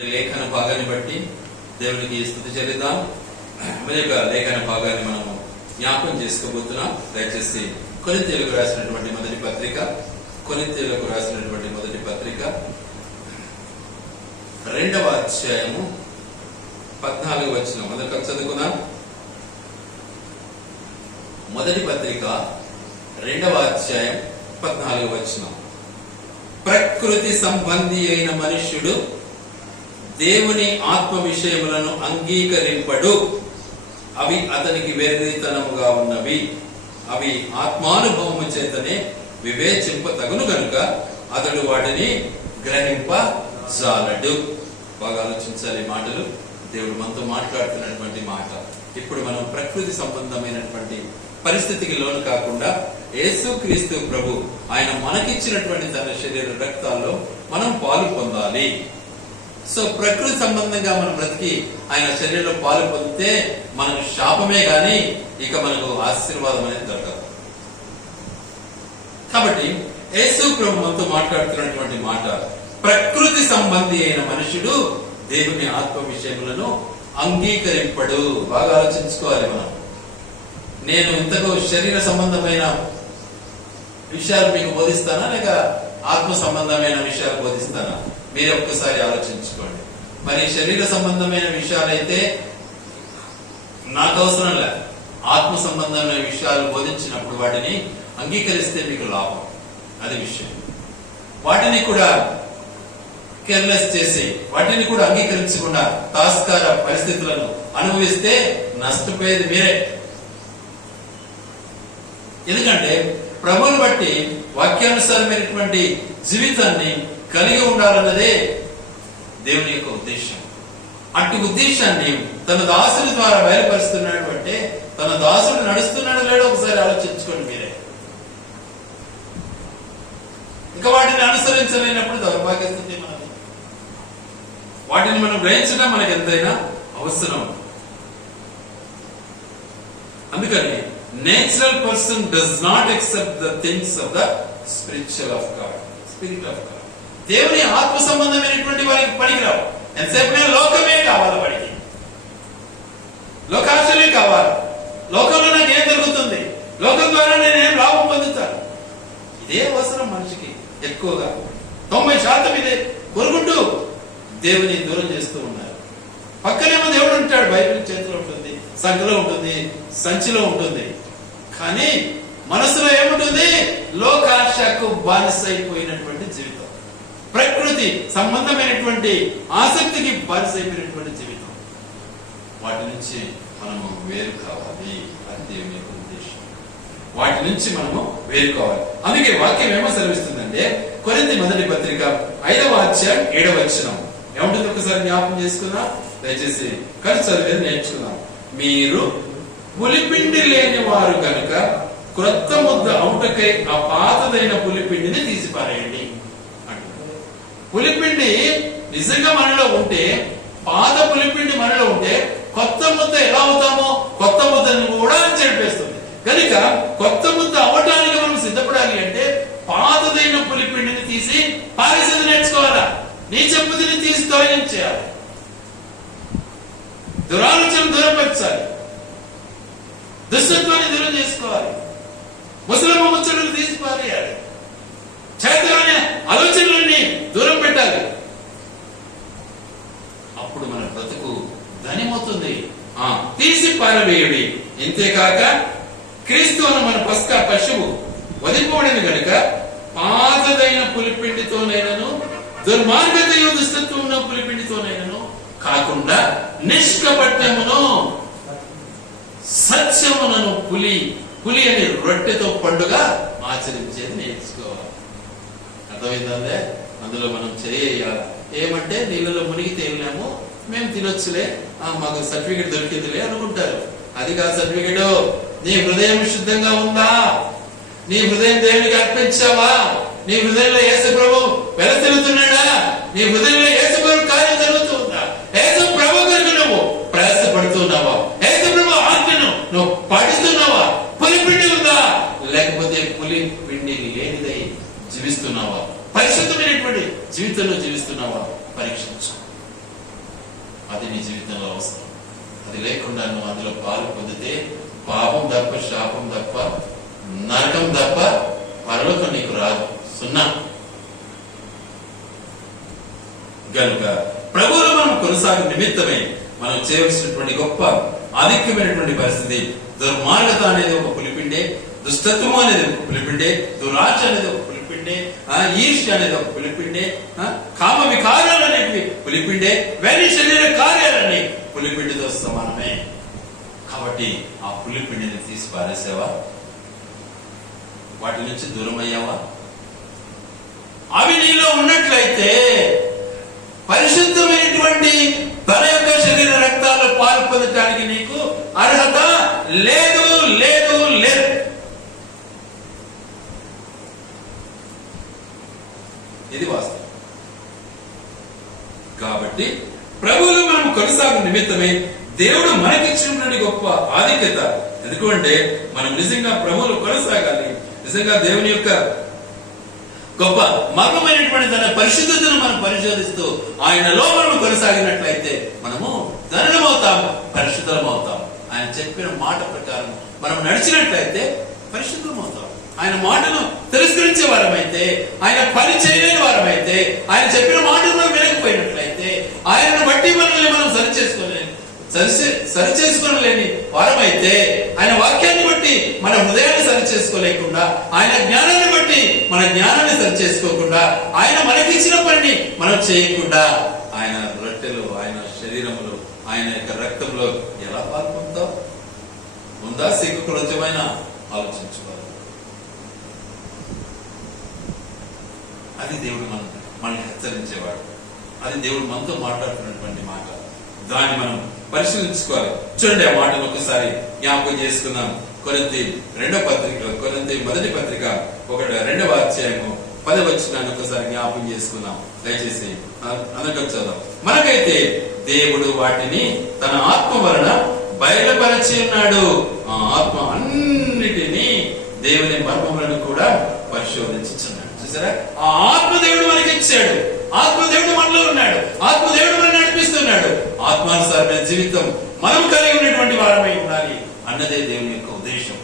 లేఖన భాగాన్ని బట్టి దేవునికి స్తుతి చెల్లిద్దాం. మరి యొక్క లేఖన భాగాన్ని మనము జ్ఞాపకం చేసుకోబోతున్నాం. దయచేసి కొరింథీయులకు రాసినటువంటి మొదటి పత్రిక 2వ అధ్యాయము 14వ వచనం మొదట చదువుకుందాం. మొదటి పత్రిక 2వ అధ్యాయం 14వ వచనం. ప్రకృతి సంబంధి అయిన మనుష్యుడు దేవుని ఆత్మ విషయములను అంగీకరింపడు, అవి అతనికి వెర్రితనముగా ఉన్నవి. అవి ఆత్మానుభవము చేతనే వివేచింపతగును గనుక అతడు వాటిని గ్రహింపజాలడు. బాగా ఆలోచించాలి మాటలు. దేవుడు మనతో మాట్లాడుతున్నటువంటి మాట. ఇప్పుడు మనం ప్రకృతి సంబంధమైనటువంటి పరిస్థితికి లోను కాకుండా యేసుక్రీస్తు ప్రభు ఆయన మనకిచ్చినటువంటి తన శరీర రక్తాల్లో మనం పాలు పొందాలి. సో ప్రకృతి సంబంధంగా మనం బ్రతికి ఆయన శరీరంలో పాలు పొందితే మనకు శాపమే గాని ఇక మనకు ఆశీర్వాదం అనేది దొరకదు. కాబట్టి యేసు ప్రభు మనతో మాట్లాడుతున్నటువంటి మాట, ప్రకృతి సంబంధి అయిన మనుషుడు దేవుని ఆత్మ విషయములను అంగీకరింపడు. బాగా ఆలోచించుకోవాలి మనం. నేను ఇంతకు శరీర సంబంధమైన విషయాలు మీకు బోధిస్తానా లేక ఆత్మ సంబంధమైన విషయాలు బోధిస్తానా? మీరు ఒక్కసారి ఆలోచించుకోండి. మరి శరీర సంబంధమైన విషయాలైతే నాకు అవసరం లే. ఆత్మ సంబంధమైన విషయాలు బోధించినప్పుడు వాటిని అంగీకరిస్తే మీకు లాభం. అది విషయం. వాటిని కూడా కేర్లెస్ చేసి వాటిని కూడా అంగీకరించకుండా తాస్కార పరిస్థితులను అనుభవిస్తే నష్టపోయేది మీరే. ఎందుకంటే ప్రభువుని బట్టి వాక్యానుసారమైనటువంటి జీవితాన్ని కలిగి ఉండాలన్నదే దేవుని యొక్క ఉద్దేశం. అటు ఉద్దేశాన్ని తన దాసుల ద్వారా బయలుపరుస్తున్నాడు అంటే తన దాసుడు నడుస్తున్నాడో లేడో ఒకసారి ఆలోచించుకోండి మీరే. ఇంకా వాటిని అనుసరించలేనప్పుడు దౌర్భాగ్య స్థితి మనది. వాటిని మనం గ్రహించడం మనకు ఎంతైనా అవసరం. అందుకని natural person does not except the things of the spiritual of God, spirit of God. దేవుని ఆత్మ సంబంధమైనటువంటి వారికి పనికిరావు. ఎంతసేపు లోకమే కావాలి, వాడికి లోకాశలే కావాలి. లోకంలో నాకు ఏం జరుగుతుంది, లోకం ద్వారా నేనేం లాభం పొందుతాను, ఇదే అవసరం మనిషికి ఎక్కువగా. 90% ఇదే కోరుకుంటూ దేవుని దూరం చేస్తూ ఉన్నారు. పక్కనేమో దేవుడు ఉంటాడు, బైబిల్ చేతిలో ఉంటుంది, సంఖ్యలో ఉంటుంది, సంచిలో ఉంటుంది. కానీ మనసులో ఏముంటుంది? లోకాశకు బానిసైపోయినటువంటి జీవితం, ప్రకృతి సంబంధమైనటువంటి ఆసక్తికి బానిసైపోయినటువంటి జీవితం. వాటి నుంచి మనము వేరు కావాలి. అది దేవుని యొక్క ఉద్దేశం. వాటి నుంచి మనము వేరు కావాలి. అందుకే వాక్యం ఏమో సెలవిస్తుందంటే కొరింథీ మొదటి పత్రిక 5వ అధ్యాయం 7వ వచనం ఏముంటుంది ఒకసారి జ్ఞాపకం చేసుకుందాం. దయచేసి కలిసి చదివేది నేర్చుకుందాం. మీరు పులిపిండి లేని వారు కనుక క్రొత్త ముద్ద అవుటకై ఆ పాతదైన పులిపిండిని తీసిపారేయండి. పులిపిండి నిజంగా మనలో ఉంటే, పాత పులిపిండి మనలో ఉంటే కొత్త ముద్ద ఎలా అవుతామో కొత్త ముద్దని కూడా చెడిపేస్తుంది. కనుక కొత్త ముద్ద అవటానికి మనం సిద్ధపడాలి అంటే పాతదైన పులిపిండిని తీసి పారేసేది నేర్చుకోవాలా. నీ చెప్పుదిని తీసి తొలగించేయాలి. దురాలోచన దూరపరచాలి. దుష్టత్వాన్ని దూరం చేసుకోవాలి. ముసలమ్మ ముచ్చట్లు తీసి పారేయాలి. చేతగానే ఆలోచనలన్నీ దూరం పెట్టాలి. అప్పుడు మన బ్రతుకు ధన్యమవుతుంది. తీసి పారవేయుడి. ఇంతేకాక క్రీస్తు అన్న మన పస్కా పశువు వదిలిపోవడని గనుక పాతదైన పులిపిండితోనైనను దుర్మార్గతయు దుష్టత్వం ఉన్న పులిపిండితోనైనను కాకుండా నిష్కపట్యమును సత్యమునను పులి అని రొట్టెతో పండుగ ఆచరించేది నేర్చుకోవాలి. అర్థమైందంటే అందులో మనం చేయాలి. ఏమంటే నీళ్ళలో మునిగి తేలినాము, మేము తినొచ్చులే, మాకు సర్టిఫికెట్ దొరికిందిలే అనుకుంటారు. అది కాదు సర్టిఫికెట్. నీ హృదయం శుద్ధంగా ఉందా? నీ హృదయం దేవునికి అర్పించావా? నీ హృదయంలో యేసు ప్రభు వెలతిల్లుతున్నాడా? నీ హృదయంలో యేసు ప్రభు కార్యం జరుగుతుందా? యేసు ప్రభు కొరకు నువ్వు ప్రయాసపడుతున్నావా? యేసు ప్రభు ఆజ్ఞను నువ్వు పాటిస్తున్నావా? పులిపిండి ఉందా లేకపోతే పులి పిండి లేనిదై జీవిస్తున్నావా? పరిశుద్ధమైనటువంటి జీవితంలో జీవిస్తున్నావా? పరీక్షించు. అది నీ జీవితంలో అవసరం. అది లేకుండా నువ్వు అందులో పాలు పొందితే పాపం తప్ప, శాపం తప్ప, నరకం తప్ప పరలోకం నీకు రాదు. సున్నా. గనుక ప్రభువులో మనం కొనసాగు నిమిత్తమే మనం చేయవలసినటువంటి గొప్ప ఆధిక్యమైనటువంటి పరిస్థితి. దుర్మార్గత అనేది ఒక పులిపిండే, దుష్టత్వం అనేది ఒక పులిపిండే, దురాశ అనేది ఒక పులిపిండే, ఈర్ష్య అనేది ఒక పులిపిండే, కామ వికారాలు అనేవి పులిపిండే, వేరే శరీర కార్యాలని పులిపిండితో సమానమే. కాబట్టి ఆ పులిపిండిని తీసి పారేసావా? వాటి నుంచి దూరం అయ్యావా? అవి నీలో ఉన్నట్లయితే పరిశుద్ధమైనటువంటి తన యొక్క శరీర రక్తాలు పాలు పొందటానికి నీకు అర్హత లేదు, లేదు, లేదు. ఇది వాస్తవం. కాబట్టి ప్రభువులో మనం కొనసాగు నిమిత్తమే దేవుడు మనకిచ్చినటువంటి గొప్ప ఆధిక్యత. ఎందుకంటే మనం నిజంగా ప్రభువులో కొనసాగాలి. నిజంగా దేవుని యొక్క గొప్ప మర్మమైనటువంటి తన పరిశుద్ధతను మనం పరిశోధిస్తూ ఆయనలో మనం కొనసాగినట్లయితే మనము ధనులమవుతాము, పరిశుద్ధమవుతాం. ఆయన చెప్పిన మాట ప్రకారం మనం నడిచినట్లయితే పరిశుద్ధమవుతాం. ఆయన మాటను తిరస్కరించే వారమైతే, ఆయన పని చేయలేని వారమైతే, ఆయన చెప్పిన మాటను మనం వినకపోయినట్లయితే, ఆయనను బట్టి మనల్ని మనం సరి చేసుకోలేని వారమైతే, ఆయన వాక్యాన్ని బట్టి మన హృదయాన్ని సరి చేసుకోలేకుండా, ఆయన జ్ఞానాన్ని బట్టి మన జ్ఞానాన్ని సరి చేసుకోకుండా, ఆయన మనకిచ్చిన పనిని మనం చేయకుండా, ఆయన రొట్టెలు, ఆయన శరీరములు, ఆయన యొక్క రక్తంలో ఎలా పాల్పొందుతాం? ఉందా సిగ్గు కొంచెమైన ఆలోచించుకోవాలి. అది దేవుడు మనల్ని హెచ్చరించేవాడు. అది దేవుడు మనతో మాట్లాడుతున్నటువంటి మాట. దాన్ని మనం పరిశీలించుకోవాలి. చూడండి, ఆ మాటను ఒకసారి జ్ఞాపకం చేసుకుందాం. కొరింథీ మొదటి పత్రిక 2వ అధ్యాయము 10వ వచనాన్ని ఒకసారి జ్ఞాపకం చేసుకుందాం. దయచేసి అందరికీ చదువు. మనకైతే దేవుడు వాటిని తన ఆత్మ వలన బయలుపరచి ఉన్నాడు. ఆ ఆత్మ అన్నిటినీ దేవుని మర్మములను కూడా పరిశోధించుచున్నాడు. చూసారా? ఆ ఆత్మదేవుడు మనకి ఇచ్చాడు. ఆత్మదేవుడు మనలో ఉన్నాడు. ఆత్మదేవుడు మనం నడిపిస్తున్నాడు. ఆత్మానుసారమైన జీవితం మనం కలిగి ఉన్నటువంటి వారమై ఉండాలి అన్నదే దేవుని యొక్క ఉద్దేశం.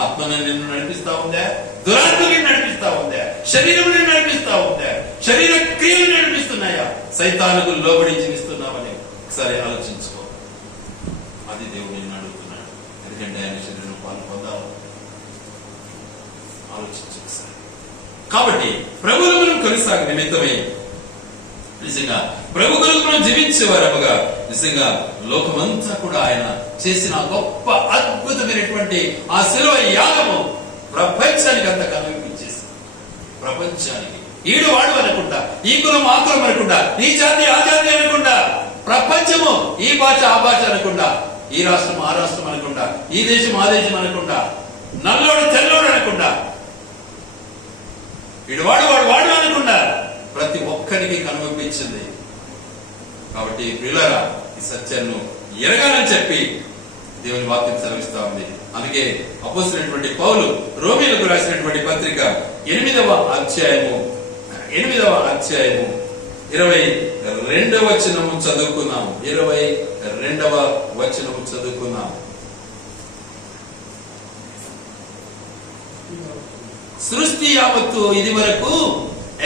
ఆత్మను నిన్ను నడిపిస్తా ఉందా? దురాత్మని నడిపిస్తా ఉందా? శరీరం నడిపిస్తా ఉందా? శరీర క్రియలు నడిపిస్తున్నాయా? సైతానుకు లోబడి జీవిస్తున్నామని ఒకసారి ఆలోచించుకో. అది దేవుడు నిన్ను అడుగుతున్నాడు. ఎందుకంటే ఆయన శరీరం పాలు పొందాలి. ఆలోచించు ఒకసారి. కాబట్టి ప్రభువులో మనం కొనసాగు నిమిత్తమే నిజంగా ప్రభు కొరకు మనం జీవించేవారముగా నిజంగా లోకమంతా కూడా ఆయన చేసిన గొప్ప అద్భుతమైనటువంటి ఆ శిలువ యాగము ప్రపంచానికి అంత కనిపించేసి, ప్రపంచానికి ఈడు వాడు అనకుండా, ఈ కులం ఆ కులం అనకుండా, ఈ జాతి ఆ జాతి అనకుండా, ప్రపంచము ఈ భాష ఆ భాష అనకుండా, ఈ రాష్ట్రం ఆ రాష్ట్రం అనకుండా, ఈ దేశం ఆ దేశం అనకుండా, నల్లోడు తెల్లోడు అనకుండా, వీడు వాడు వాడు వాడు అనకుండా ప్రతి ఒక్కరికి కనుగొప్పించింది. కాబట్టి ప్రియులారా, ఈ సత్యాన్ని ఎరగాలని చెప్పి దేవుని వాక్యం సెలవిస్తా ఉంది. అందుకే అపోస్తలుడైనటువంటి పౌలు రోమీయులకు రాసినటువంటి పత్రిక 8వ అధ్యాయము 22వ వచనము చదువుకున్నాం. 22వ వచనము చదువుకున్నాం. సృష్టి యావత్తు ఇది వరకు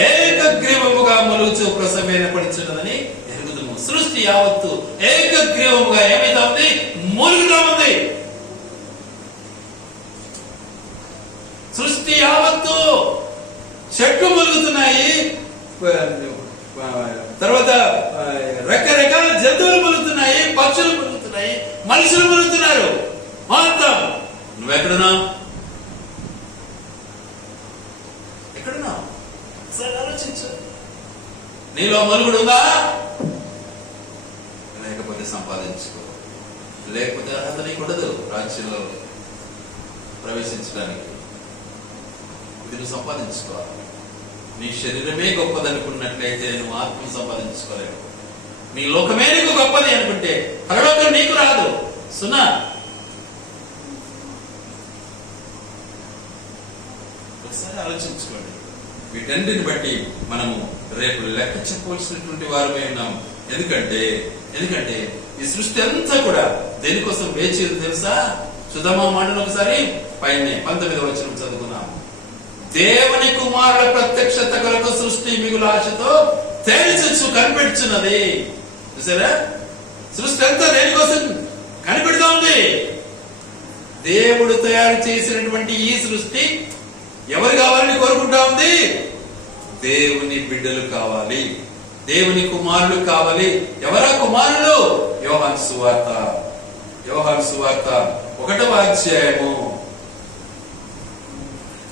ఏకగ్రీవముగా మలుచు ప్రసవేనపడుచున్నదని ఎరుగుదుము. సృష్టి యావత్తు ఏకగ్రీవముగా ఏమైతా ఉంది? మూలుగుతా ఉంది. సృష్టి యావత్తు చెట్లు మూలుగుతున్నాయి, తర్వాత రకరకాల జంతువులు మూలుగుతున్నాయి, పక్షులు మూలుగుతున్నాయి, మనుషులు మూలుగుతున్నారు. మొత్తం నువ్వెక్కడున్నా? ఎక్కడున్నావు? ఒకసారి ఆలోచించు. నీలో మనుగుడు ఉందా? లేకపోతే సంపాదించుకో. లేకపోతే అర్హత నీకు ఉండదు రాజ్యంలో ప్రవేశించడానికి. ఇది నువ్వు సంపాదించుకోవాలి. నీ శరీరమే గొప్పదనుకున్నట్లయితే నువ్వు ఆత్మను సంపాదించుకోలేవు. నీ లోకమే నీకు గొప్పది అనుకుంటే పరలోకం నీకు రాదు. సున్నా. ఒకసారి ఆలోచించుకోండి. వీటన్నిటిని బట్టి మనము రేపు లెక్క చెప్పవలసినటువంటి వారమే ఉన్నాం. ఎందుకంటే ఎందుకంటే ఈ సృష్టి అంతా కూడా దేనికోసం వేచి ఉంది తెలుసా? సుధమా మాటను ఒకసారి పైన 19వ వచనం చదువుకున్నాం. దేవుని కుమారుల ప్రత్యక్షత కొరకు సృష్టి మిగులు ఆశతో తేల్చు కనిపెడుచున్నది. చూసారా? సృష్టి అంతా దేనికోసం కనిపెడుతూ ఉంది. దేవుడు తయారు చేసినటువంటి ఈ సృష్టి ఎవరు కావాలని కోరుకుంటా ఉంది? దేవుని బిడ్డలు కావాలి, దేవుని కుమారులు కావాలి. ఎవరా కుమారులు? యోహాను సువార్త 1వ అధ్యాయము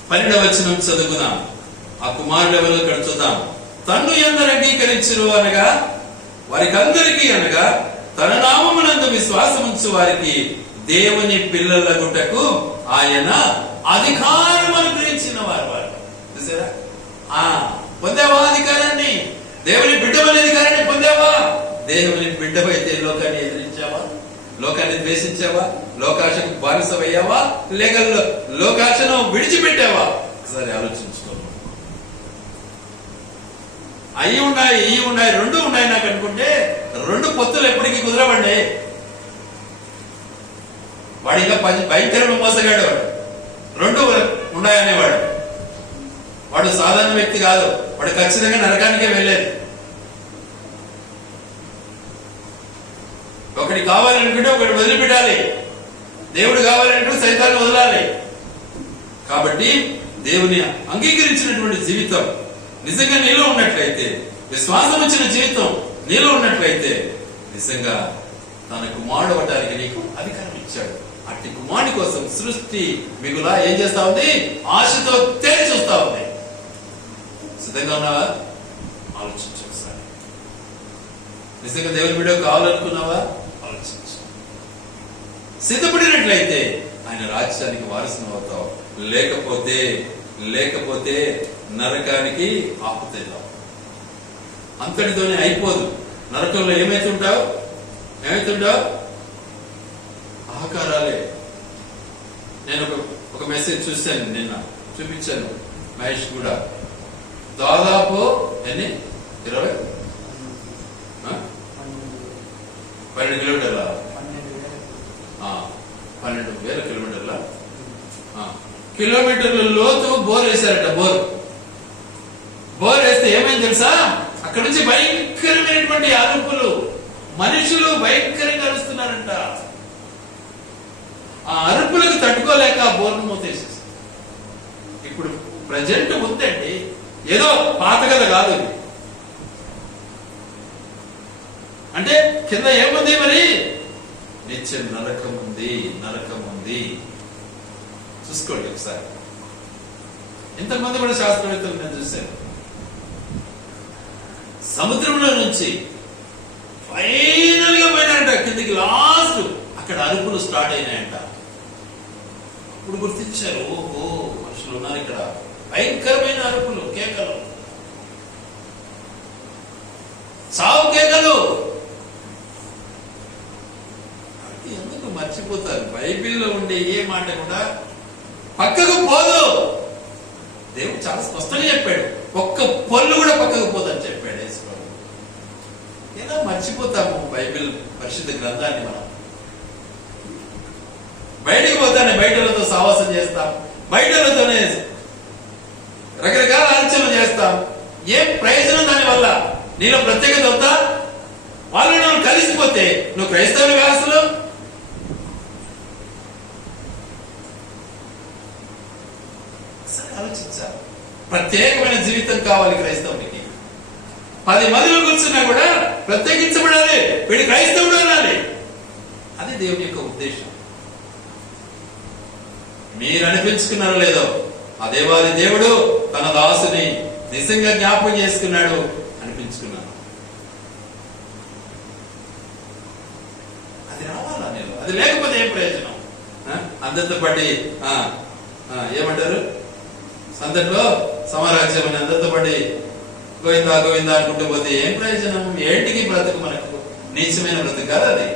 12వ వచనం చదువుకున్నాం. ఆ కుమారులు ఎవరో ఇక్కడ చూద్దాం. తన్ను ఎందరు అంగీకరించురు అనగా వారికందరికీ అనగా తన నామమునందు విశ్వాసముంచు వారికి దేవుని పిల్లలగుటకు ఆయన అధికారం అనుగ్రహించిన వారు. చూసారా? పొందావా అధికారాన్ని? దేవుని బిడ్డవనే అధికారాన్ని పొందావా? దేవుని బిడ్డవైతే లోకాన్ని ఎదిరించావా? లోకాన్ని ద్వేషించావా? లోకాశకు బానిసవయ్యావా? లేక లోకాశను విడిచిపెట్టావా? ఒకసారి ఆలోచించుకో. అయి ఉన్నాయి, ఇవి ఉన్నాయి, రెండు ఉన్నాయి నాకు అనుకుంటే 2 పొత్తులు ఎప్పటికీ కుదరవండి. వాడు ఇంకా భయంకరమైన మోసగాడు. 2 ఉన్నాయనేవాడు. వాడు సాధారణ వ్యక్తి కాదు. వాడు ఖచ్చితంగా నరకానికే వెళ్ళేది. ఒకటి కావాలనుకుంటే ఒకటి వదిలిపెట్టాలి. దేవుడు కావాలనుకుంటే సైతాన్ని వదలాలి. కాబట్టి దేవుని అంగీకరించినటువంటి జీవితం నిజంగా నీలో ఉన్నట్లయితే, విశ్వాసం వచ్చిన జీవితం నీలో ఉన్నట్లయితే, నిజంగా తన కుమారుడు అవ్వడానికి నీకు అధికారం ఇచ్చాడు. అట్టి కుమారుడి కోసం సృష్టి మిగులా ఏం చేస్తా ఉంది? ఆశతో తేల్చి చూస్తా ఉంది. సిద్ధంగా ఉన్నావా? ఆలోచించు ఒకసారి. నిజంగా దేవుని వీడియో కావాలనుకున్నావా? ఆలోచించు. సిద్ధపడినట్లయితే ఆయన రాజ్యానికి వారసును అవుతావు. లేకపోతే నరకానికి ఆపుతావు. అంతటితోనే అయిపోదు. నరకంలో ఏమైతుంటావు? ఆకారాలే. నేను ఒక మెసేజ్ చూశాను, నిన్న చూపించాను మహేష్ కూడా. దాదాపు ఎన్ని 12 కిలోమీటర్ల 12,000 కిలోమీటర్ల కిలోమీటర్ల లోతు బోర్ వేశారట. బోర్ వేస్తే ఏమైంది తెలుసా? అక్కడ నుంచి భయంకరమైనటువంటి అరుపులు, మనుషులు భయంకరంగా అరుస్తున్నారంట. ఆ అరుపులకు తట్టుకోలేక బోర్ను మూతేసేసి ఇప్పుడు ప్రజెంట్ ఉందండి. ఏదో పాత కథ కాదు ఇది. అంటే కింద ఏముంది? మరి నిత్య నరకం ఉంది. చూసుకోండి ఒకసారి. ఇంతకుముందు కూడా శాస్త్రవేత్తలు నేను చూశాను. సముద్రంలో నుంచి ఫైనల్ గా పోయినారంట కిందికి. లాస్ట్ అక్కడ అరుపులు స్టార్ట్ అయినాయంట. అప్పుడు గుర్తించారు, ఓహో మనుషులు ఉన్నారు ఇక్కడ. భయంకరమైన అరుపులు, కేకలు, సావు కేకలు. ఎందుకు మర్చిపోతారు? బైబిల్లో ఉండే ఏ మాట కూడా పక్కకు పోదు. దేవుడు చాలా స్పష్టంగా చెప్పాడు. ఒక్క పొల్లు కూడా పక్కకు పోదని చెప్పాడు యేసుప్రభు. ఎలా మర్చిపోతాము బైబిల్ పరిశుద్ధ గ్రంథాన్ని? మనం బయటికి పోతానే బయటలతో సావాసం చేస్తాం, బయటలతోనే రకరకాల ఆలోచనలు చేస్తాం. ఏం ప్రయోజనం దాని వల్ల? నీలో ప్రత్యేకత వద్దా? వాళ్ళు నువ్వు కలిసిపోతే నువ్వు క్రైస్తవులు కాదు. ఆలోచించాలి. ప్రత్యేకమైన జీవితం కావాలి క్రైస్తవునికి. 10 మందిలో కూర్చున్నా కూడా ప్రత్యేకించబడాలి, వీడు క్రైస్తవుడు అనాలి. అది దేవుని యొక్క ఉద్దేశం. మీరు అనిపించుకున్నారో లేదో, ఆ దేవాది దేవుడు తన దాసుని నిజంగా జ్ఞాపకం చేసుకున్నాడు అనిపించుకున్నాను. అది రావాలా? నేను అది లేకపోతే ఏం ప్రయోజనం? అందరితో పడి ఏమంటారు సందట్లో సమారాజ్యం అని అందరితో పడి గోవిందా అనుకుంటూ పోతే ఏం ప్రయోజనం? ఏంటికి బ్రతుకు? మనకు నీచమైన బ్రతుకు కాదు అది,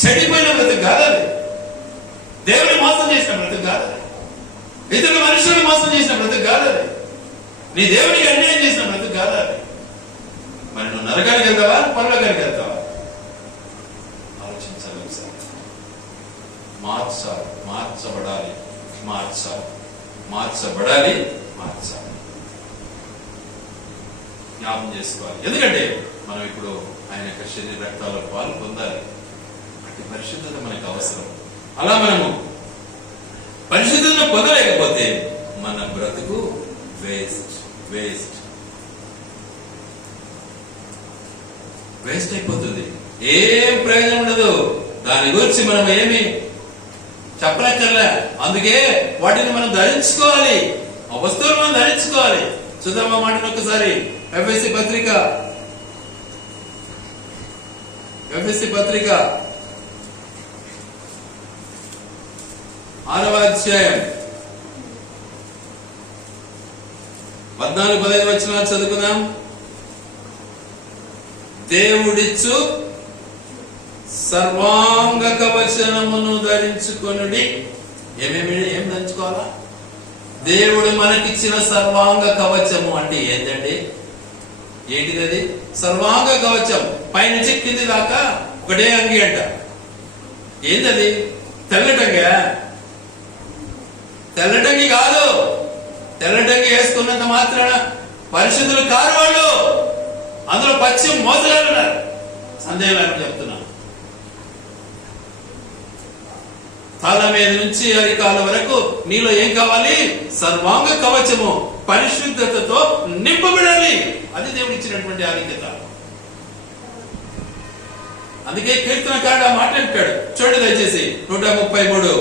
చెడిపోయిన బ్రతుకు కాదు అది, దేవుని మోసం చేసిన బ్రతుకు కాదు అది, ఇతరుల మనుషులను మోసం చేసిన బ్రతుకు కాదు అది, నీ దేవునికి అన్యాయం చేసిన బ్రతుకు కాదు అది. మరి నువ్వు నరకానికి వెళ్తావా, పరలోకానికి వెళ్తావా? ఆలోచించాలి ఒకసారి. మార్చాలి, మార్చబడాలి, మార్చాలి, మార్చబడాలి, మార్చాలి. జ్ఞాపం చేసుకోవాలి. ఎందుకంటే మనం ఇప్పుడు ఆయన యొక్క శరీర రక్తాల్లో పాలు పొందాలి. అట్టి పరిశుద్ధత మనకు అవసరం. అలా మనము పరిశుద్ధతను పొందలేకపోతే మన బ్రతుకు వేస్ట్ వేస్ట్ వేస్ట్ అయిపోతుంది. ఏం ప్రయోజనం ఉండదు. దాని గురించి మనం ఏమి చెప్పనక్కర్లే. అందుకే వాటిని మనం ధరించుకోవాలి, ఆ వస్తువులు మనం ధరించుకోవాలి. చూద్దాం ఆ మాటను ఒకసారి. ఎఫెసీ పత్రిక 6వ అధ్యాయం 14-15 వచనాలు చదువుకుందాం. దేవుడిచ్చు సర్వాంగ కవచమును ధరించుకొనుడి. ఏం ధరించుకోవాలా? దేవుడు మనకిచ్చిన సర్వాంగ కవచము అంటే ఏంటండి? ఏంటిది అది? సర్వాంగ కవచం. పైనుంచి కింది దాకా ఒకటే అంగి అంట. ఏంటది? తెల్లటంగా? తెల్లటంగి కాదు. తెల్లటంగి వేసుకున్నంత మాత్రాన పరిశుద్ధులు కారు వాళ్ళు. అందులో పచ్చి మోసగాళ్ళు ఉన్నారు. సందేహం లేకుండా చెప్తున్నా. తల మీద నుంచి అరికాల వరకు నీలో ఏం కావాలి? సర్వాంగ కవచము, పరిశుద్ధతతో నింపబడాలి. అది దేవుడు ఇచ్చినటువంటి ఆధిక్యత. అందుకే కీర్తనకారుడు ఆ మాట అంటాడు. చూడండి దయచేసి 133.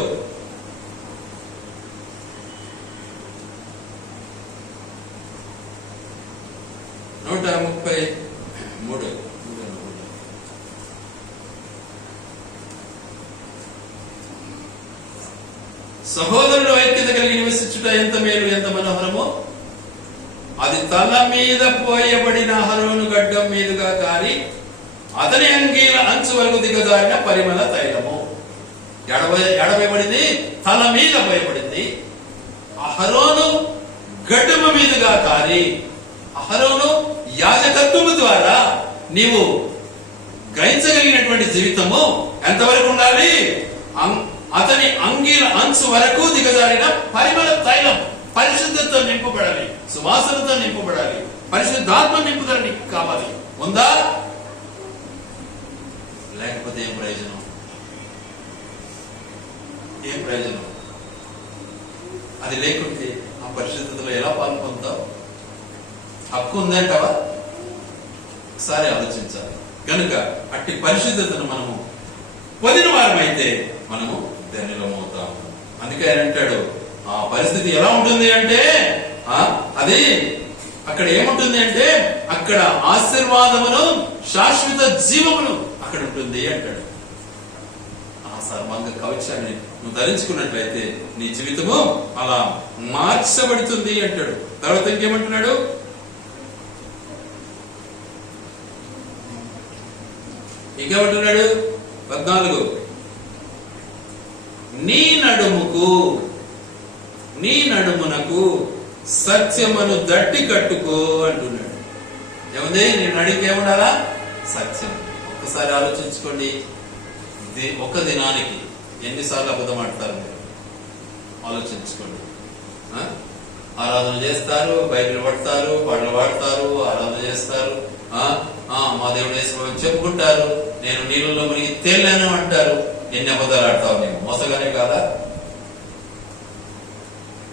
సహోదరుడు ఐక్యత కలిగి నివసించుట ఎంత మేలు, ఎంత మనోహరము. అది తల మీద పోయబడిన అహరోను గడ్డం మీదుగా కారి అతని అంగీల అంచు వరకు దిగజారిన పరిమళ తైలము. ఎడవేయబడింది, తల మీద పోయబడింది. అహరోను గడ్డము మీదుగా కారి, అహరోను యాజకత్వము ద్వారా నీవు గ్రహించగలిగినటువంటి జీవితము ఎంతవరకు ఉండాలి? అతని అంగీల అంచు వరకు దిగజారిన పరిమళ తైలం. పరిశుద్ధతో నింపబడాలి, సువాసనతో నింపబడాలి. పరిశుద్ధాత్మ నింపుదల నీకు కావాలి. ఉందా? లేకపోతే ఏం ప్రయోజనం? ఏం ప్రయోజనం? అది లేకుంటే ఆ పరిశుద్ధతలో ఎలా పాల్పొందుతావు? హక్కు ఉందంటావా? ఒకసారి ఆలోచించాలి. కనుక అట్టి పరిశుద్ధతను మనము పొందిన వారమైతే మనము ధన్యులమవుతాము. అందుకే ఆయన అంటాడు, ఆ పరిస్థితి ఎలా ఉంటుంది అంటే అది అక్కడ ఏముంటుంది అంటే అక్కడ ఆశీర్వాదమును, శాశ్వత జీవమును అక్కడ ఉంటుంది అంటాడు. ఆ సర్వాంగ కవచాన్ని నువ్వు ధరించుకున్నట్లయితే నీ జీవితము అలా మార్చబడుతుంది అంటాడు. తర్వాత ఇంకేమంటున్నాడు? ఇంకేమంటున్నాడు? 14. నీ నడుమునకు సత్యమును దట్టి కట్టుకో అంటున్నాడు. ఏముంది? నీ నడికి ఏముండాలా? సత్యం. ఒక్కసారి ఆలోచించుకోండి. ఒక దినానికి ఎన్నిసార్లు అబద్ధం ఆడతారు మీరు? ఆలోచించుకోండి. ఆరాధన చేస్తారు, బైబిల్ పడతారు, పాటలు పాడతారు, ఆరాధన చేస్తారు, మా దేవుడు వేసుకోమని చెప్పుకుంటారు, నేను నీళ్ళలో మునిగి తేలాను అంటారు. ఎన్ని అబద్ధాలు ఆడతావు నీవు? మోసగానే కాదా?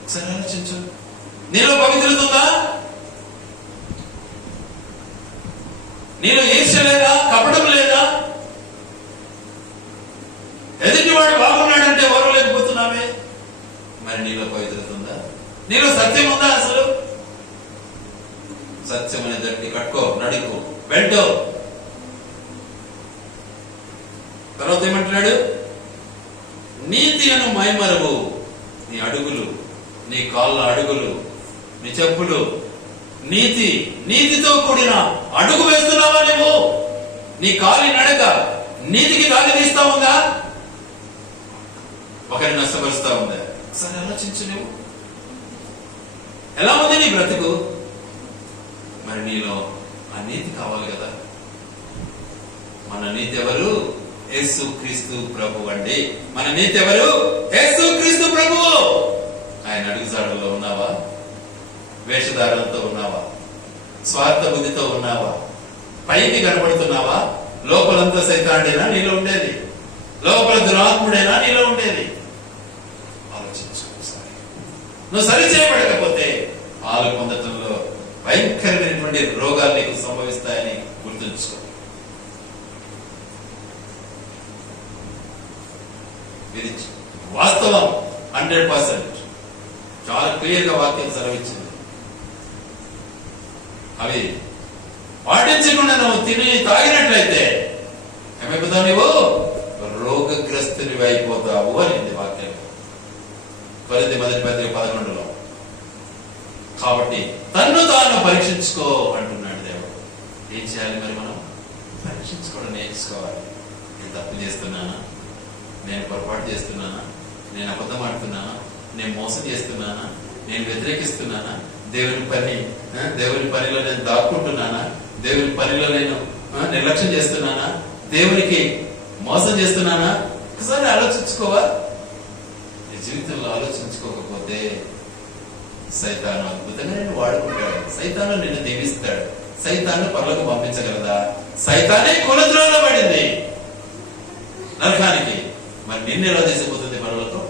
ఒకసారి ఆలోచించు. నీలో పవిత్రత ఉందా? నీలో ఈర్ష్య లేదా? కపటం లేదా? ఎదుటివాడు బాగున్నాడంటే ఓరలేకపోతున్నావే. మరి నీలో పవిత్రత ఉందా? నీలో సత్యం ఉందా? అసలు సత్యం అనే దట్టి కట్టుకో, నడుకో, వెంటో. తర్వాత ఏమంటున్నాడు? నీతి అను మైమరవు. నీ అడుగులు, నీ కాళ్ళ అడుగులు, నీ చెప్పులు నీతితో కూడిన అడుగు వేస్తున్నావా నువ్వు? నీ కాలి నడక నీతికి దారి తీస్తా ఉందా? ఒకరిని నష్టపరుస్తా ఉందా? ఒకసారి ఆలోచించు. నువ్వు ఎలా ఉంది నీ బ్రతుకు? మరి నీలో ఆ నీతి కావాలి కదా. మన నీతి ఎవరు? యేసు క్రీస్తు ప్రభు అండి. మన నీతి ఎవరు? యేసు క్రీస్తు ప్రభువు. ఆయన అడుగుజాడల్లో ఉన్నావా? వేషధారణతో ఉన్నావా? స్వార్థ బుద్ధితో ఉన్నావా? పైకి కనబడుతున్నావా? లోపలంతా సైతానుడేనా నీలో ఉండేది? లోపల దురాత్ముడేనా నీలో ఉండేది? ఆలోచించు ఒకసారి. నువ్వు సరి చేయబడకపోతే పాలు పొందటంలో భయంకరమైనటువంటి రోగాలు నీకు సంభవిస్తాయని గుర్తుంచుకో. ఇది వాస్తవం, 100%. చాలా క్లియర్ గా వాక్యం సెలవిచ్చింది. అవి పాటించకుండా నువ్వు తిని తాగినట్లయితే ఏమైపోతావు? నువ్వు రోగగ్రస్తునివి అయిపోతావు అనింది వాక్యం. కొరింథీ 1:11. కాబట్టి తన్ను తాను పరీక్షించుకో అంటున్నాడు దేవుడు. ఏం చేయాలి మరి? మనం పరీక్షించుకోవడం నేర్చుకోవాలి. నేను తప్పు చేస్తున్నానా? నేను పొరపాటు చేస్తున్నానా? నేను అబద్ధం ఆడుతున్నానా? నేను మోసం చేస్తున్నానా? నేను వ్యతిరేకిస్తున్నానా? దేవుని పనిలో నేను దాక్కుంటున్నానా? దేవుని పనిలో నేను నిర్లక్ష్యం చేస్తున్నానా? దేవునికి మోసం చేస్తున్నానా? ఒకసారి ఆలోచించుకోవా? నీ జీవితంలో ఆలోచించుకోకపోతే సైతాను అద్భుతంగా నిన్ను వాడుకుంటాడు. సైతాను నిన్ను దీవిస్తాడు. సైతాను పరలోకి పంపించగలదా? సైతానే కులద్రోలో పడింది నరకానికి. మరి నిన్ను ఎలా తీసుకుపోతుంది పరలోకం?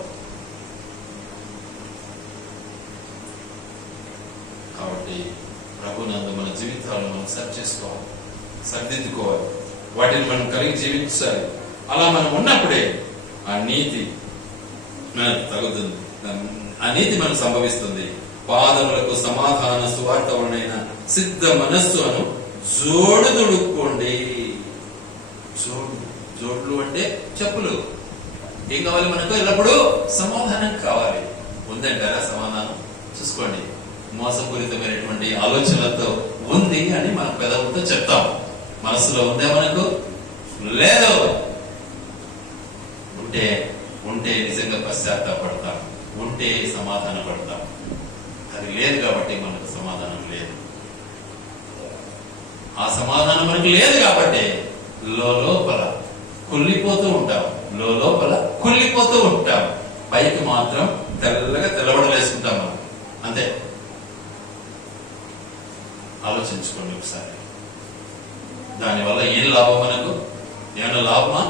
కాబట్టి ప్రభునందు మన జీవితాలను మనం సరి చేసుకోవాలి, సరిదిద్దుకోవాలి, వాటిని మనం కలిగి జీవించాలి. అలా మనం ఉన్నప్పుడే ఆ నీతి మనకు తగ్గుతుంది, ఆ నీతి మనకు సంభవిస్తుంది. పాదములకు సమాధాన సువార్తవనైన సిద్ధ మనస్సు అను జోడు తొడుక్కోండి. జోడ్లు అంటే చెప్పులు. ఏం కావాలి మనకు? ఎల్లప్పుడూ సమాధానం కావాలి. ఉందంటారా సమాధానం? చూసుకోండి. మోసపూరితమైనటువంటి ఆలోచనలతో ఉంది అని మన పెదవులతో చెప్తాం. మనసులో ఉందే మనకు? లేదు. ఉంటే నిజంగా పశ్చాత్తాపడతాం, ఉంటే సమాధాన పడతాం. అది లేదు కాబట్టి మనకు సమాధానం లేదు. ఆ సమాధానం మనకు లేదు కాబట్టి లోపల కుళ్ళిపోతూ ఉంటాం. పైకి మాత్రం తెల్లగా తెల్లబడలేసుకుంటాం మనం, అంతే. ఆలోచించుకోండి ఒకసారి. దానివల్ల ఏం లాభం మనకు? ఏమైనా లాభమా?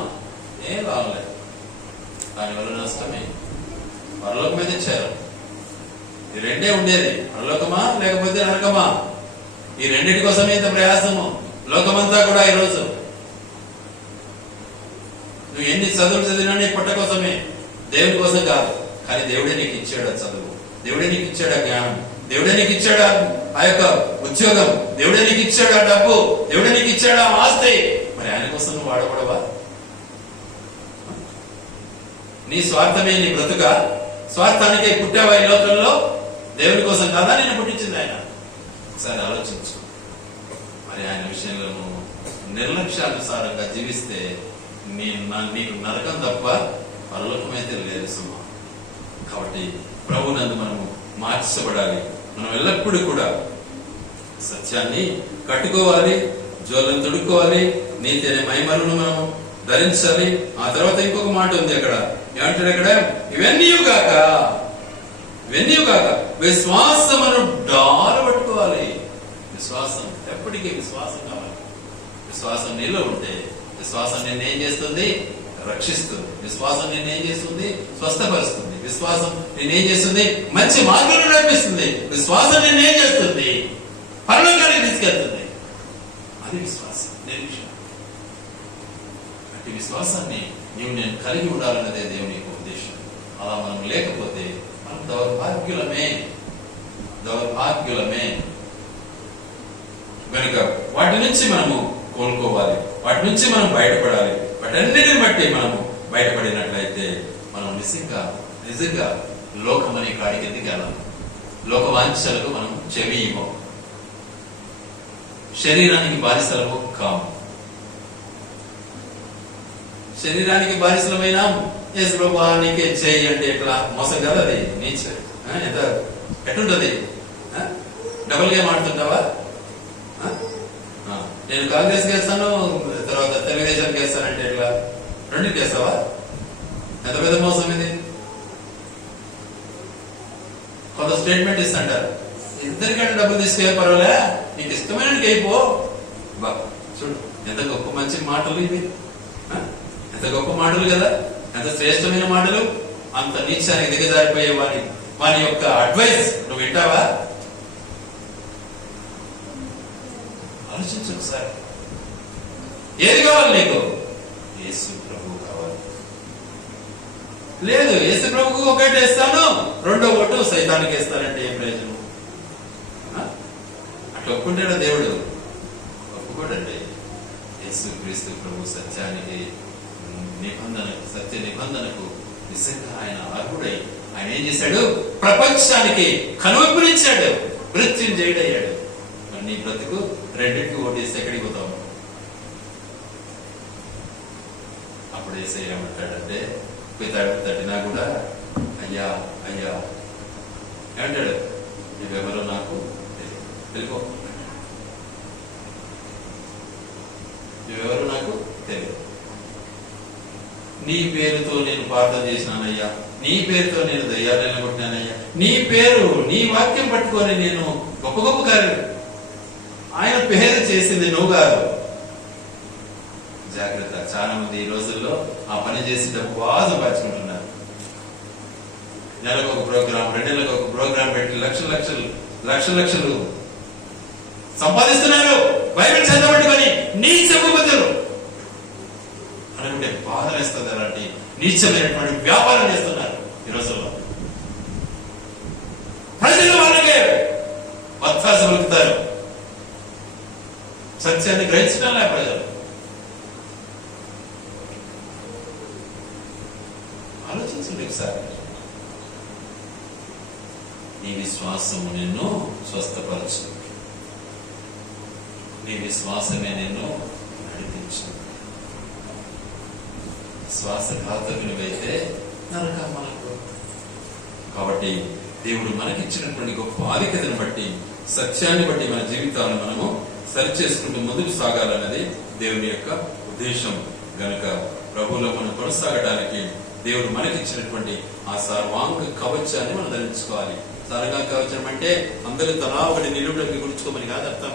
ఏం లాభం లేదు. దానివల్ల నష్టమే. పరలోకమే తెచ్చారు. ఈ రెండే ఉండేది, పరలోకమా లేకపోతే నరకమా. ఈ రెండింటి కోసమే ఇంత ప్రయాసము. లోకమంతా కూడా ఈరోజు నువ్వు ఎన్ని చదువులు చదివినా నీ పొట్ట కోసమే, దేవుని కోసం కాదు. కానీ దేవుడే నీకు ఇచ్చాడు ఆ చదువు, దేవుడే నీకు ఇచ్చాడు ఆ జ్ఞానం, దేవుడే నీకు ఇచ్చాడు ఆ యొక్క ఉద్యోగం, దేవుడే నీకు ఇచ్చాడు ఆ డబ్బు, దేవుడే నీకు ఇచ్చాడు ఆ ఆస్తి. మరి ఆయన కోసం నువ్వు వాడకూడవా? నీ స్వార్థమే నీ బ్రతుక? స్వార్థానికే పుట్టావా ఈ లోకంలో? దేవుని కోసం కాదా నేను పుట్టించింది ఆయన? ఒకసారి ఆలోచించు. మరి ఆయన విషయంలో నువ్వు నిర్లక్ష్యానుసారంగా జీవిస్తే నీకు నరకం తప్ప పరలోకమైతే లేదు సుమా. కాబట్టి ప్రభునందు మనము మార్చబడాలి. మనం ఎల్లప్పుడూ కూడా సత్యాన్ని కట్టుకోవాలి, జోలను తొడుక్కోవాలి, నీతి అనే మైమరును మనం ధరించాలి. ఆ తర్వాత ఇంకొక మాట ఉంది అక్కడ. ఏమంటాడు అక్కడ? ఇవన్నీ కాక విశ్వాసమును డాలు పట్టుకోవాలి. విశ్వాసం ఎప్పటికీ విశ్వాసం కావాలి. విశ్వాసం నీలో ఉంటే విశ్వాసం నిన్ను ఏం చేస్తుంది? రక్షిస్తుంది. విశ్వాసం నిన్ను ఏం చేస్తుంది? స్వస్థపరుస్తుంది. విశ్వాసం నిన్ను ఏం చేస్తుంది? మంచి మార్గంలో నడిపిస్తుంది. విశ్వాసం నిన్ను ఏం చేస్తుంది? పరలోకానికి తీసుకెళ్తుంది. అది విశ్వాసం, నిరీక్షణ. అట్టి విశ్వాసాన్ని నేను కలిగి ఉండాలన్నదే దేవుని యొక్క ఉద్దేశం. అలా మనం లేకపోతే మనం దౌర్భాగ్యులమే. కనుక వాటి నుంచి మనము కోలుకోవాలి, వాటి నుంచి మనం బయటపడాలి. వాటన్నిటిని బట్టి మనము బయటపడినట్లయితే మనం నిజంగా లోకం అనే కాడికి ఎందుకు వెళ్ళాలి? లోక వాంఛలకు మనం చెవి ఇవ్వం, శరీరానికి బానిసలము కాము. శరీరానికి బానిసలమైన యేసు ప్రభువా నీకే చేయి అంటే ఎట్లా? మోసం కదా అది. నేచర్ ఎట్లుంటది? డబుల్ గేమ్ ఆడుతుంటావా? నేను కాంగ్రెస్ వేస్తాను, తర్వాత తెలుగుదేశానికి వేస్తానంటే ఎట్లా? రెండింటికి వేస్తావా? ఎంత పెద్ద మోసం ఇది. కొంత స్టేట్మెంట్ ఇస్తాంటారు, ఇద్దరికంటే డబ్బులు తీసుకెళ్ళి పర్వాలే, నీకు ఇష్టమైన అయిపో. బా చూడు ఎంత గొప్ప మంచి మాటలు ఇవి, ఎంత గొప్ప మాటలు కదా, ఎంత శ్రేష్టమైన మాటలు. అంత నీచానికి దిగజారిపోయే వాని యొక్క అడ్వైస్ నువ్వు వింటావా? ఆలోచించు ఒకసారి. ఏది కావాలి నీకు? యేసు ప్రభు కావాలి. లేదు, యేసు ప్రభుకు ఒకటి వేస్తాను, రెండో ఓటు సైతానికి వేస్తానంటే ఏం ప్రయోజనం? అట్లా ఒప్పుకుంటాడా దేవుడు? ఒప్పుకోడండి. యేసు క్రీస్తు ప్రభు సత్యానికి, నిబంధనకు, సత్య నిబంధనకు నిజంగా ఆయన అర్హుడై ఆయన ఏం చేశాడు? ప్రపంచానికి కనువిప్పునిచ్చాడు, మృత్యుంజయుడయ్యాడు. నీ బ్రతుకు రెండింటికి ఓటేసి ఎక్కడికి పోతావు? అప్పుడు ఏసయ్య ఏమంటాడంటే, తట్టినా కూడా అయ్యా అయ్యా ఏమంటాడు? నువ్వెవరో నాకు తెలియదు, నువ్వెవరో నాకు తెలియదు. నీ పేరుతో నేను ప్రార్థన చేసినానయ్యా, నీ పేరుతో నేను దయ్యాలు నిలబొట్టినానయ్యా, నీ పేరు, నీ వాక్యం పట్టుకొని నేను గొప్ప గొప్ప కార్యం. ఆయన పేరు చేసింది నువ్వు కాదు. జాగ్రత్త. చాలా మంది ఈ రోజుల్లో ఆ పని చేసి డబ్బు బాగా సంపాదించుకుంటున్నారు. నెలకు ఒక ప్రోగ్రాం, 2 నెలలకు ఒక ప్రోగ్రాం పెట్టి లక్షలు సంపాదిస్తున్నారు. బైబిల్ చదవబట్టుకొని నీచ బుద్ధులు అనుకుంటే బాధ వేస్తుంది. అలాంటి నీచమైనటువంటి వ్యాపారం చేస్తున్నారు ఈ రోజుల్లో. ప్రజలు వాళ్ళకే వత్తాసు పలుకుతారు, సత్యాన్ని గ్రహించడం లే ప్రజలు. ఆలోచించండి ఒకసారి. నీ విశ్వాసము నిన్ను స్వస్థపరచు, నీ విశ్వాసమే నిన్ను నడిపించు. శ్వాసఘాతకునివైతే నరకమనకు. కాబట్టి దేవుడు మనకిచ్చినటువంటి గొప్ప ఆధిక్యతను బట్టి, సత్యాన్ని బట్టి మన జీవితాలను మనము సరిచేసుకుంటూ ముందుకు సాగాలన్నది దేవుని యొక్క ఉద్దేశం. గనుక ప్రభువులో మనం కొనసాగడానికి దేవుడు మనకిచ్చినటువంటి ఆ సర్వాంగ కవచాన్ని మనం ధరించుకోవాలి. సర్వాంగ కవచం అంటే అందరూ తలా ఒకటి నిలువుటంగి గుర్చుకోమని కాదు అర్థం.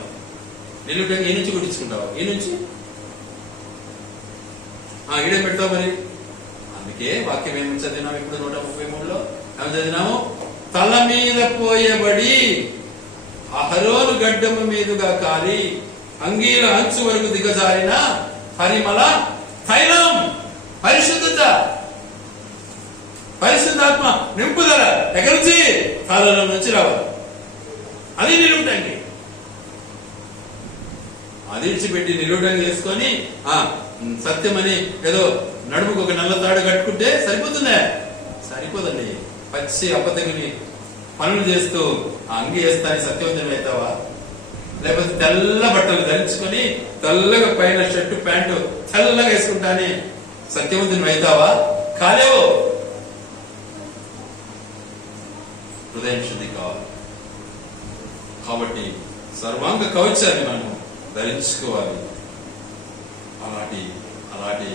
నిలువుటంగి ఈ నుంచి గుర్చుకుంటావు, ఈ నుంచి ఈడే పెడతావు. మరి అందుకే వాక్యం ఏమి చదివినాము ఇప్పుడు 133లో ఏమి చదివినాము? తల మీద పోయబడి అహరోను గడ్డము మీదుగా కాలి అంగీల అంచు వరకు దిగజారిన పరిమళ తైలం, పరిశుద్ధత, పరిశుద్ధాత్మ నింపుదల ఎక్కడి నుంచి? తలలో నుంచి రావాలి. అది నిలువుటంగి. అది ఇడిచిపెట్టి నిలువుటంగి వేసుకొని సత్యమని ఏదో నడుముకు ఒక నల్ల తాడు కట్టుకుంటే సరిపోతుందా? సరిపోదండి. పచ్చి అబద్ధకుని పనులు చేస్తూ ఆ అంగి వేస్తాని సత్యవంతుని అవుతావా? లేకపోతే తెల్ల బట్టలు ధరించుకొని తెల్లగా పైన షర్టు ప్యాంటు తెల్లగా వేసుకుంటానే సత్యవంతుని అవుతావా? కాలేవు. హృదయం శుద్ధి కావాలి. కాబట్టి సర్వాంగ కవచాన్ని మనం ధరించుకోవాలి. అలాంటి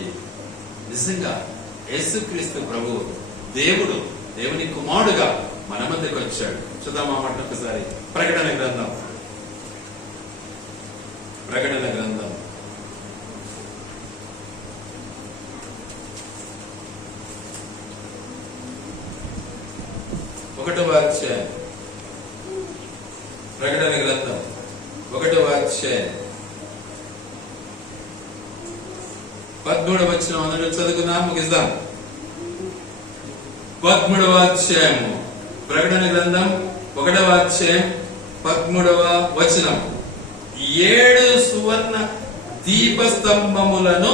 నిజంగా యేసుక్రీస్తు ప్రభు దేవుడు, దేవుని కుమారుడుగా మన మధ్యకు వచ్చాడు. చూద్దామా మాట ఒకసారి. ప్రకటన గ్రంథం 1వ అధ్యాయం. ప్రకటన గ్రంథం 1వ అధ్యాయం 13వ వచనం అందరూ చదువుకుందాం, ముగిద్దాం. 13వ అధ్యాయము ప్రకటన గ్రంథం 1వ అధ్యాయం 13వ వచనం. 7 సువర్ణ దీపస్తంభములను,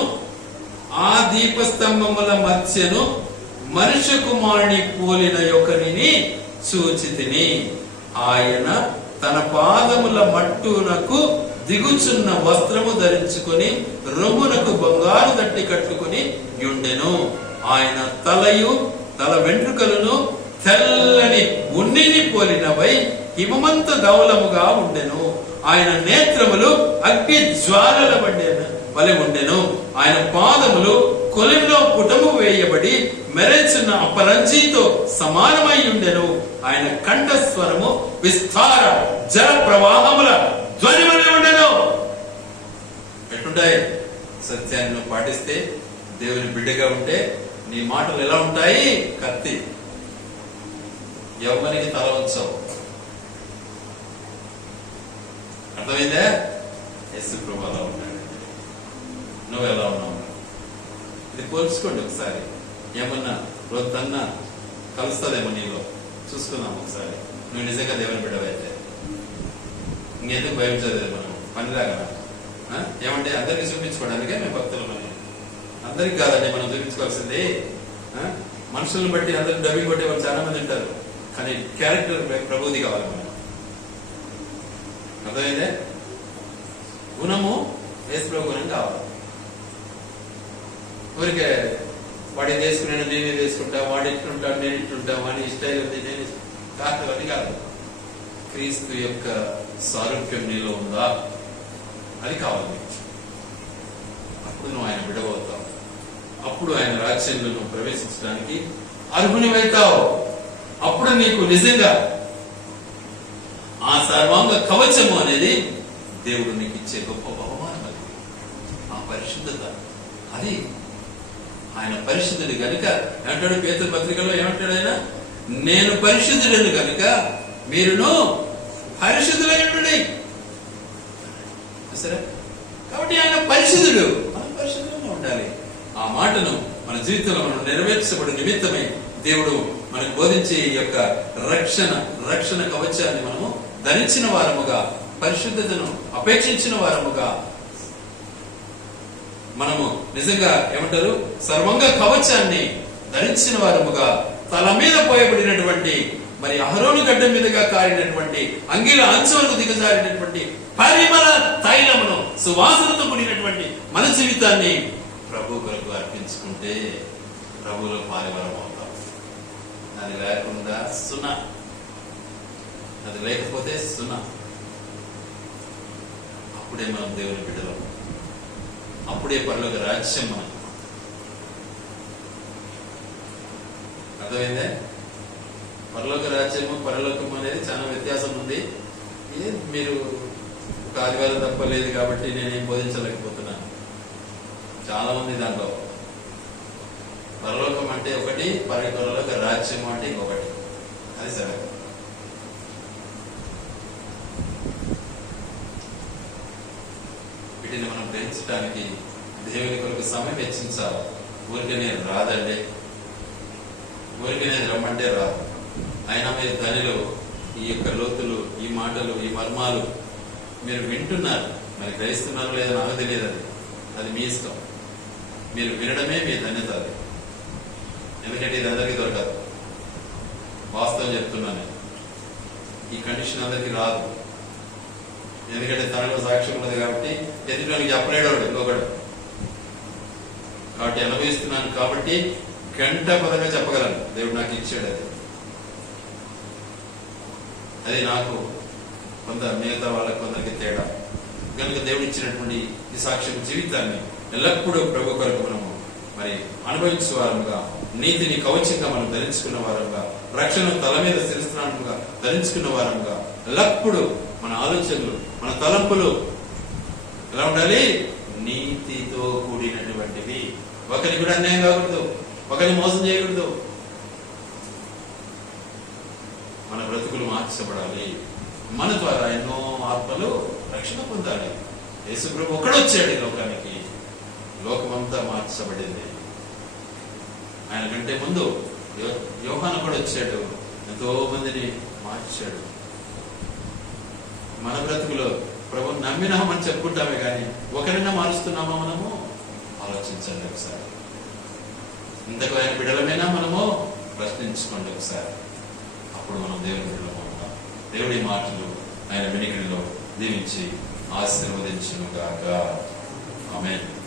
ఆ దీపస్తంభముల మధ్యను మనుష్య కుమారుని పోలిన ఒకరిని చూచితిని. ఆయన తన పాదముల మట్టునకు దిగుచున్న వస్త్రము ధరించుకొని రొమ్మునకు బంగారు దట్టి కట్టుకుని ఉండెను. ఆయన తలయు తల వెంట్రుకలను తెల్లని ఉన్నిని పోలినవై హిమమంత ధవలముగా ఉండెను. ఆయన నేత్రములు అగ్ని జ్వాలల వలె ఉండెను. ఆయన పాదములు కొలిమిలో పుటము వేయబడి మెరచున్న అపరంజితో సమానమై ఉండెను. ఆయన కంఠస్వరము విస్తార జల ప్రవాహముల ధ్వని వలె ఉండెను. ఎట్లుంటాయి? సత్యాన్ని నువ్వు పాటిస్తే, దేవుని బిడ్డగా ఉంటే నీ మాటలు ఎలా ఉంటాయి? కత్తి. ఎవరికి తల ఉంచవు. అర్థమైందా? యేసు ప్రభువు అలా ఉంటాడు. నువ్వు ఎలా ఉన్నావు? ఇది పోల్చుకోండి ఒకసారి. ఏమన్నా రోజన్నా కలుస్తుందేమో నీలో. చూసుకుందాం ఒకసారి. నువ్వు నిజంగా దేవుని బిడ్డవైతే. ఇంకెందుకు భయం చదివేది మనం పనిలాగా? ఏమంటే అందరికి చూపించుకోవడానికే మేము భక్తులమని. అందరికి కాదండి మనం చూపించుకోవాల్సింది. మనుషులను బట్టి అందరికి డబ్బింగ్ కొట్టే వాళ్ళు చాలా మంది ఉంటారు. కానీ క్యారెక్టర్ ప్రభుది కావాలి మనం. అర్థమైందే? గుణము యేసు ప్రభు గుణం కావాలి. ఊరికే వాడి చేసుకున్నాను నేనే చేసుకుంటా, వాడు ఇట్లుంటాడు నేను ఇట్లుంటా, వాడి స్టైల్ ఉంది నేను కాదు. అది కాదు. క్రీస్తు యొక్క సారూప్యం నీలో ఉందా? అది కావాలి. అప్పుడు నువ్వు ఆయన బిడవవుతావు. అప్పుడు ఆయన రాజ్యంలో నువ్వు ప్రవేశించడానికి అర్హునివైతావు. అప్పుడు నీకు నిజంగా ఆ సర్వాంగ కవచము అనేది దేవుడు నీకు ఇచ్చే గొప్ప బహుమానం. అది ఆ పరిశుద్ధత. అది ఆయన పరిశుద్ధుడు కనుక ఏమంటాడు పేతురు పత్రికలో? ఏమంటాడు ఆయన? నేను పరిశుద్ధుడను కనుక మీరును పరిశుద్ధులై ఉండుడి. సరే, కాబట్టి ఆయన పరిశుద్ధుడు, మనం పరిశుద్ధంగా ఉండాలి. ఆ మాటను మన జీవితంలో మనం నెరవేర్చబడి నిమిత్తమై దేవుడు మనకు బోధించే ఈ యొక్క రక్షణ కవచాన్ని మనము ధరించిన వారముగా, పరిశుద్ధతను అపేక్షించిన వారముగా, మనము నిజంగా ఏమంటారు సర్వంగ కవచాన్ని ధరించిన వారముగా, తల మీద పోయబడినటువంటి మరి అహరోను గడ్డ మీదుగా కారినటువంటి అంగిల అంచు వరకు దిగజారినటువంటి పరిమళ తైలమును, సువాసనతో కూడినటువంటి మన జీవితాన్ని ప్రభు కొరకు అర్పించుకుంటే ప్రభువులో పారివరం అవుతాం. అది లేకుండా సున్నా. అది లేకపోతే సున్నా. అప్పుడే మనం దేవుని బిడ్డలం. అప్పుడే పరలోక రాజ్యం మనకు. అర్థమైందే? పరలోక రాజ్యము పరలోకము అనేది చాలా వ్యత్యాసం ఉంది. మీరు ఒక ఆదివారం తప్ప లేదు కాబట్టి నేనేం బోధించలేకపోతున్నాను. చాలా మంది దాంట్లో పరలోకం అంటే ఒకటి, పరలోక రాజ్యం అంటే ఇంకొకటి. అది సరే. వీటిని మనం గ్రహించడానికి దేవుని కొరకు సమయం వెచ్చించాలి. ఊరికి నేను రాదండి, ఊరికి నేను రమ్మంటే రాదు. అయినా మీరు దానిలో ఈ యొక్క లోతులు, ఈ మాటలు, ఈ మర్మాలు మీరు వింటున్నారు. మరి గ్రహిస్తున్నారు లేదో నాకు తెలియదు. అది మీ ఇష్టం. మీరు వినడమే మీ ధన్యత. అది ఎందుకంటే ఇది అందరికీ దొరకదు. వాస్తవం చెప్తున్నాను. ఈ కండిషన్ అందరికీ రాదు. ఎందుకంటే తనలో సాక్ష్యం ఉన్నది కాబట్టి ఎదుటికి చెప్పలేడు ఇంకొకడు. కాబట్టి అనుభవిస్తున్నాను కాబట్టి గంట పదంగా చెప్పగలను. దేవుడు నాకు ఇచ్చాడు. అది నాకు కొంత, మిగతా వాళ్ళకి కొందరికి తేడా. కనుక దేవుడు ఇచ్చినటువంటి ఈ సాక్ష్యం జీవితాన్ని ఎల్లప్పుడూ ప్రభు కొరకు మనము మరి అనుభవించే వారముగా, నీతిని కవచంగా మనం ధరించుకున్న వారముగా, రక్షణ తల మీద శిరస్త్రాణముగా ధరించుకున్న వారముగా, ఎల్లప్పుడూ మన ఆలోచనలు, మన తలంపులు ఎలా ఉండాలి? నీతితో కూడినటువంటివి. ఒకరికి కూడా అన్యాయం కాకూడదు, ఒకరిని మోసం చేయకూడదు. మన బ్రతుకులు మార్చబడాలి. మన ద్వారా ఎన్నో ఆత్మలు రక్షణ పొందాలి. యేసు ప్రభు ఒక్కడొచ్చాడు ఈ లోకానికి, లోకమంతా మార్చబడింది. ఆయన కంటే ముందు యోహాను కూడా వచ్చాడు, ఎంతో మందిని మార్చాడు. మన బ్రతుకులో ప్రభుని నమ్మినామని చెప్పుకుంటామే కానీ ఒకరిని మారుస్తున్నామా మనము? ఆలోచించండి ఒకసారి. ఇంతకు ఆయన బిడ్డలమైనా మనము ప్రశ్నించుకోండి ఒకసారి. అప్పుడు మనం దేవుని బిడ్డలము అవుతాం. దేవుడి మాటలు ఆయన వెనుకలో దీవించి ఆశీర్వదించును గాక. ఆమేన్.